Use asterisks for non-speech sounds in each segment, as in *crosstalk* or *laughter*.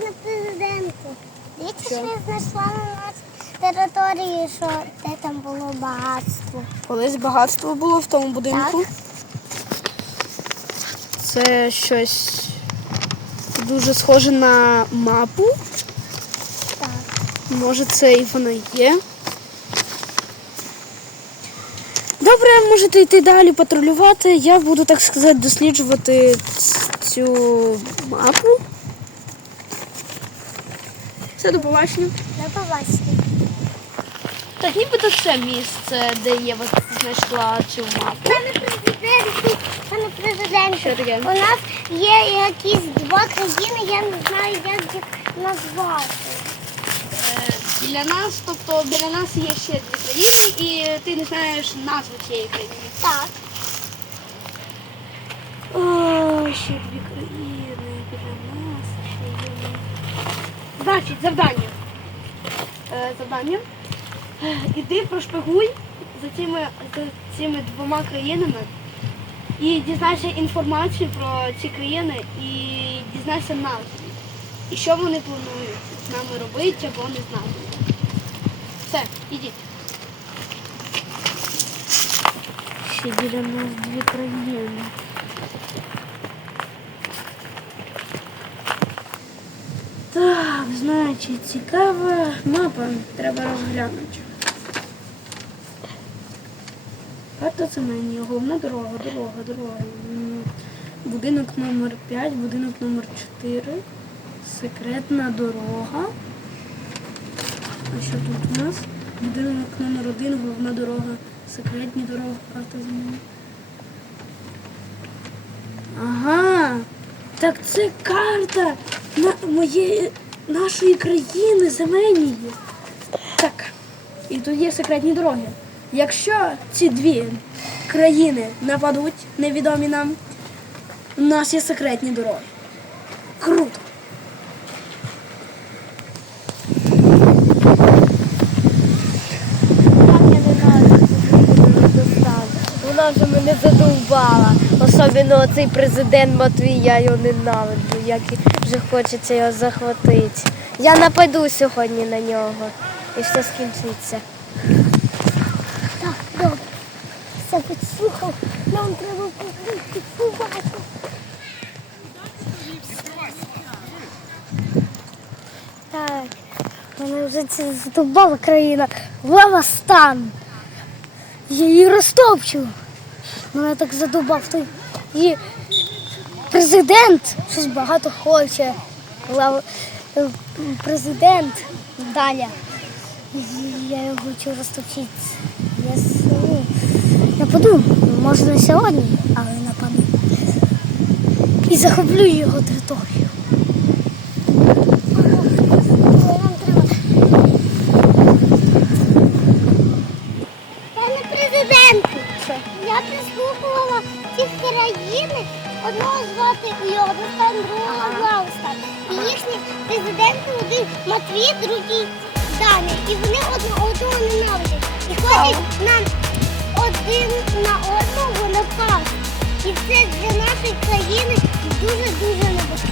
Пане президенте, дивіться, Що? я знайшла на нашій території, що де там було багатство. Колись багатство було в тому будинку. Так. Це щось дуже схоже на мапу. Так. Може, це і воно є. Добре, можете йти далі патрулювати. Я буду, так сказати, досліджувати цю мапу. Все, до побачення. До побачення. Так, нібито це місце, де Єва знайшла цю мапу. Пане президенте, пане президенте, таке? у нас є якісь два країни, я не знаю, як їх назвати. Е, Для нас, тобто біля нас є ще дві країни, і ти не знаєш назву цієї країни. Так. О, ще дві країни біля нас. Ще є. Значить, завдання. Е, завдання. Е, Іди прошпигуй за цими, за цими двома країнами і дізнайся інформацію про ці країни і дізнайся назву. І що вони планують з нами робити або не з нами. Все, ідіть. Ще біля нас дві країни. Так, значить, цікава мапа. Треба розглянути. Карта це мені, головна дорога, дорога, дорога. Будинок номер 5, будинок номер 4. Секретна дорога. А що тут у нас? Будинок номер 1, головна дорога. Секретні дороги, карта землі. Ага. Так це карта на моєї нашої країни земельної. Так. І тут є секретні дороги. Якщо ці дві країни нападуть, невідомі нам, у нас є секретні дороги. Круто. Вона вже мене задовбала. Особливо оцей президент Матвій, я його ненавиджу, як вже хочеться його захватити. Я нападу сьогодні на нього. І все скінчиться. Так, добре. Все підслухав. Нам треба підсувати. Так, мене вже це задовбала країна. Лавастан. Я її розтопчу. Мене так задовбав той. І президент щось багато хоче. Президент Даня. Я його хочу розтопчити. Я, ну, нападу, може не сьогодні, але нападу. І захоплю його територію. Пане президенте, я прислухувала ті країни, одного Йордостан, другого Лаустан. І їхні президенти один Матвій, другий Дані. І вони одне одного ненавидять. І ходять нам один на одного напад. І це для нашої країни дуже-дуже небезпечно.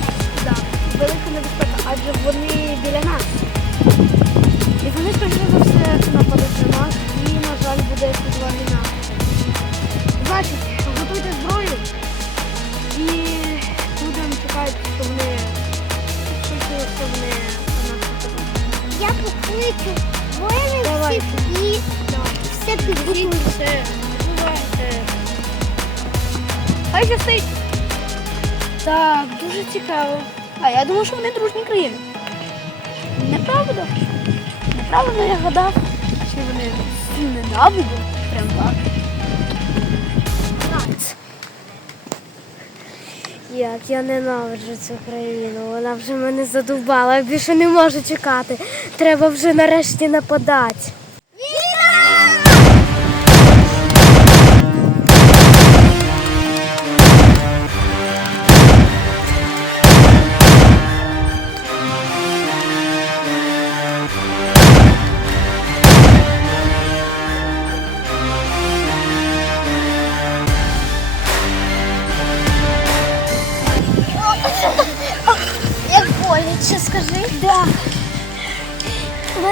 Все, бувайте. Хай. Так, дуже цікаво. А я думав, що вони дружні країни. Неправда. Неправильно я гадав, що вони всі ненавидять. Прям так. Як я ненавиджу цю країну. Вона вже мене задовбала. Я більше не можу чекати. Треба вже нарешті нападати.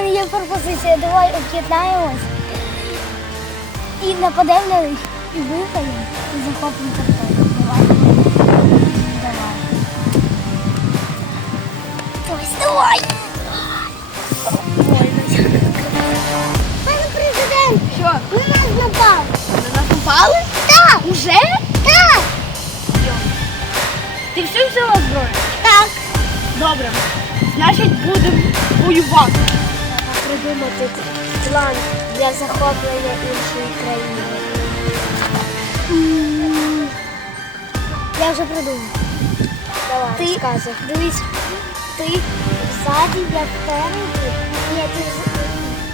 Мене є пропозиція. Давай об'єднаємось і нападемо на них, і виграємо, і захопимо територію. Давай. Давай. Давай. Пане президент, Що? ви нас напали. На нас напали? Так. Уже? Так. Ти всю взяла зброю? Так. Добре. Значить, будемо воювати. Придумати план для захоплення іншої країни. Я вже придумав. Давай, Ти- розказуй. Дивись, ти ззаді, я впереді. Ні, ти,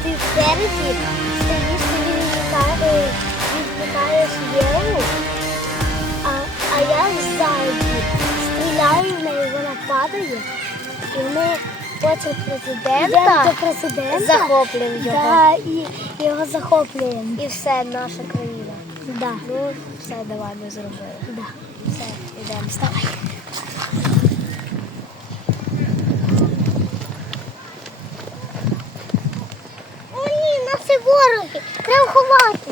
ти впереді стоїш, ти відвлекаєш, відвлекаєш Єву, а, а я ззаді стріляю в неї, вона падає, і ми потім президента, до президента Захоплюємо його. да, і його захоплюємо. І все, наша країна. Да. Ну, все, давай ми зробили. Да. Все, йдемо. Вставай. О, ні, наші вороги. Треба ховати.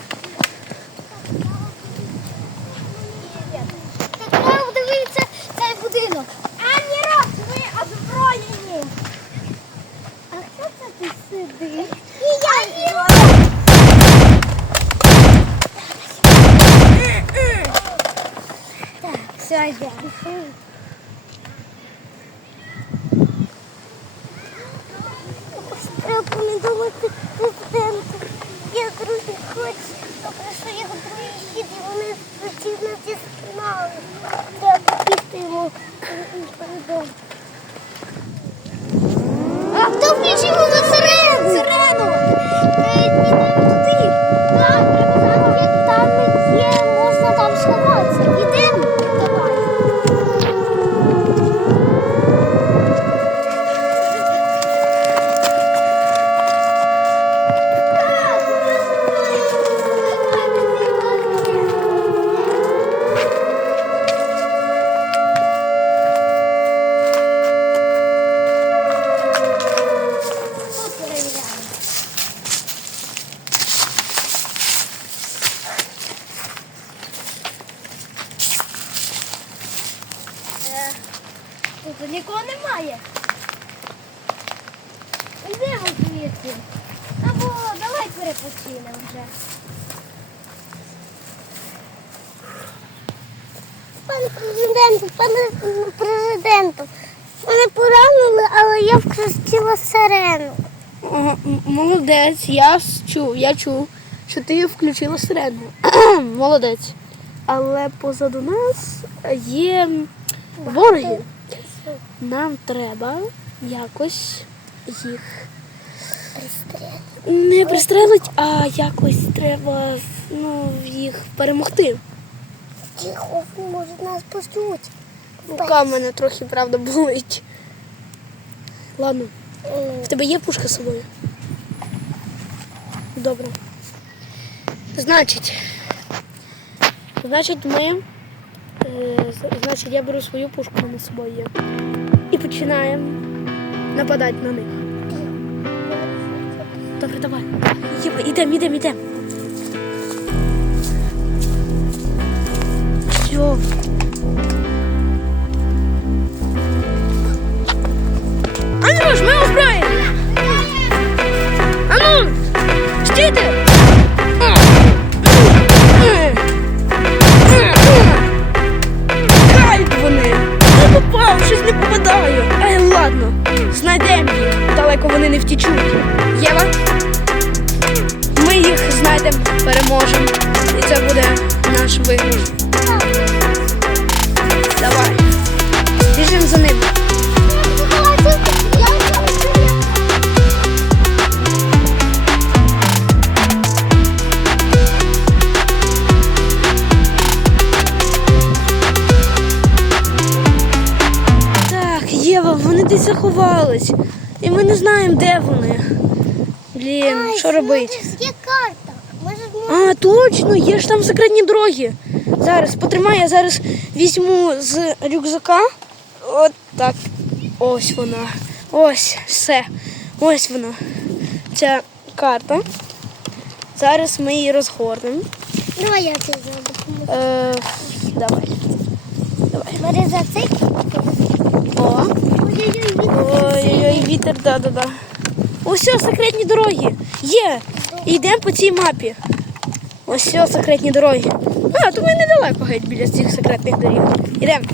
Так треба дивитися цей будинок. Ані раз, ви озброєні. А хто це тут сидить? І я Так, все, йдемо. Треба повідомити президенту. Я друзі хочу, добре, що його другий хід, і вони постійно дізнали. Треба бігти йому повідомити. А хто включив у нас сирену? Сирену! Підемо туди. Так, треба як там є, можна там сховатися. Ідемо? Давай. Тут перевіряємо. Е, Тут нікого немає. Йдемо звідси. Або давай перепочинемо вже. Пане президенту, пане президенту, мене поранили, але я вкрестила сирену. Ага, Молодець, я чув, я чув, що ти включила сирену. *clears throat* Молодець. Але позаду нас є вороги. Нам треба якось їх не пристрелить, а якось треба ну, їх перемогти. Тихо, може нас почуть. Рука мене трохи, правда, болить. Ладно, в тебе є пушка з собою? Добре. Значить. Значить, ми. е, значить, я беру свою пушку, з собою є. І починаємо нападати на них. Добре, давай. Єва, ідемо, ідемо, ідемо. Все. Андрюш, ми озброєні! Ану! Стійте! Кайт вони! Не попав, щось не попадаю. Ай, ладно, знайдемо їх. Далеко вони не втічуть. Єва? Ми їх знайдемо, переможемо. І це буде наш виграш. І ми не знаємо, де вони. Блін, що робити? Є карта. Ми- А, точно, є ж там секретні дороги. Зараз, потримай, я зараз візьму з рюкзака. От так. Ось вона. Ось, все. Ось вона. Ця карта. Зараз ми її розгорнемо. Давай я це зроблю. Е, давай. Давай. Бери за цей. О. Ой-ой-ой, вітер, да-да-да. Ось секретні дороги. Є. Йдемо по цій мапі. Ось секретні дороги. А, то ми недалеко геть біля цих секретних доріг. Ідемо.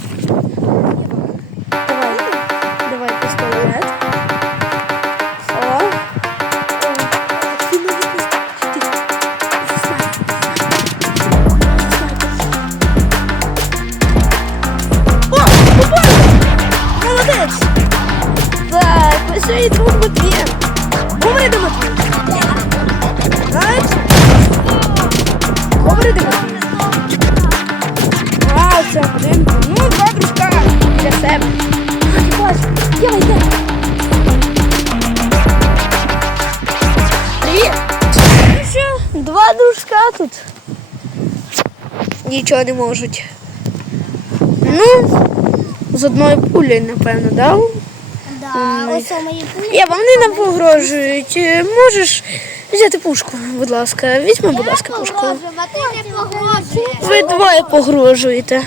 Нічого не можуть. Ну, з одною пулею, напевно, да? Да, ось у мої пулі. Я не нам погрожують. Е, Можеш взяти пушку, будь ласка. Візьми, будь ласка, пушку. а ти не погрожуєш. Ви двоє погрожуєте.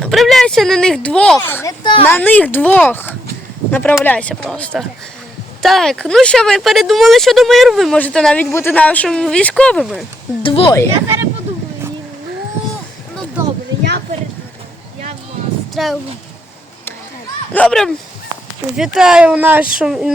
Направляйся на них двох. На них двох. Направляйся просто. Так, ну що ви передумали щодо миру? Ви можете навіть бути нашими військовими. Двоє. Я зараз подумаю. Ну, ну добре, я передумаю. Я вас треба. Добре. Вітаю в нашому, в